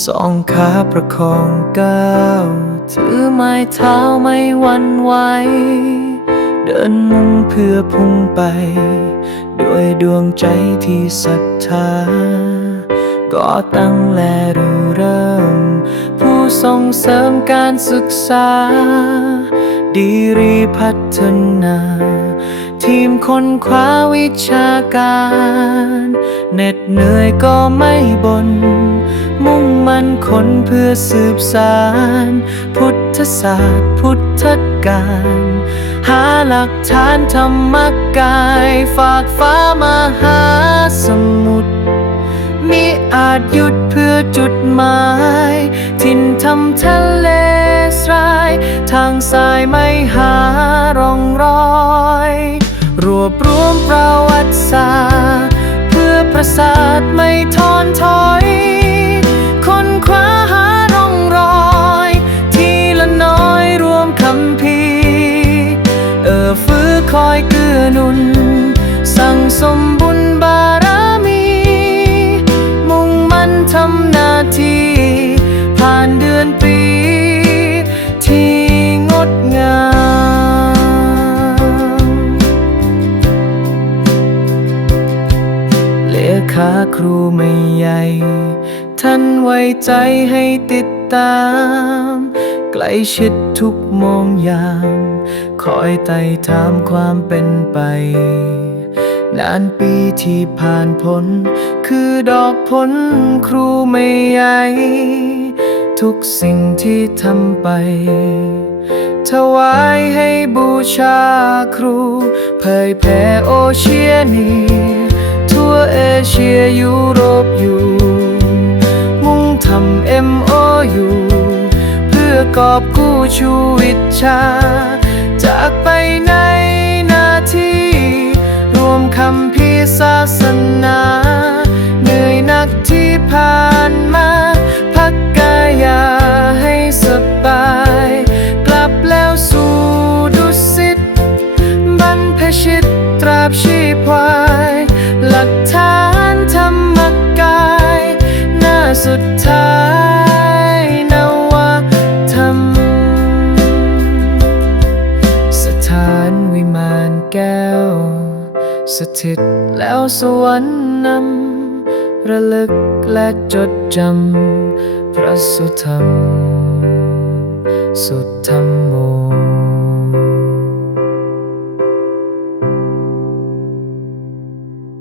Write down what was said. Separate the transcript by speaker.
Speaker 1: สองขาประคองก้าวถือไม้เท้าไม่วันไหวเดินมุ่งเพื่อพุ่งไป ด้วยดวงใจที่ศรัทธาก่อตั้งและรืเริ่ม ผู้ส่งเสริมการศึกษา ดีรีพัฒนา ทีมค้นคว้าวิชาการเหน็ดเหนื่อยก็ไม่ มั่นคนเพื่อสืบสาร พุทธศาสตร์พุทธการ หาหลักฐานธรรมกาย ฝากฟ้ามาหาสมุทรมิอาจหยุดเพื่อจุดหมาย ทินทำทะเลทราย ทางสายไม่หาร่องรอย รวบรวมประวัติศาสตร์ เพื่อประสาทไม่ท้อ อนปี ที่งดงาม เลือขาครูไม่ใหญ่ ท่านไว้ใจให้ติดตาม ใกล้ชิดทุกโมงยาม คอยไต่ถามความเป็นไปนานปีที่ผ่านพ้น คือดอกผลครูไม่ใหญ่ ทุกสิ่งที่ทำไป ถวายให้บูชาครู เผยแผ่โอเชียนี ทั่วเอเชียยุโรปอยู่ มุ่งทำ MOU เพื่อกอบกู้ชูวิตชา จากไปใน ว สถิตแล้วสวรรค์นำระลึกและจดจำพระสุธรรม สุธรรมโม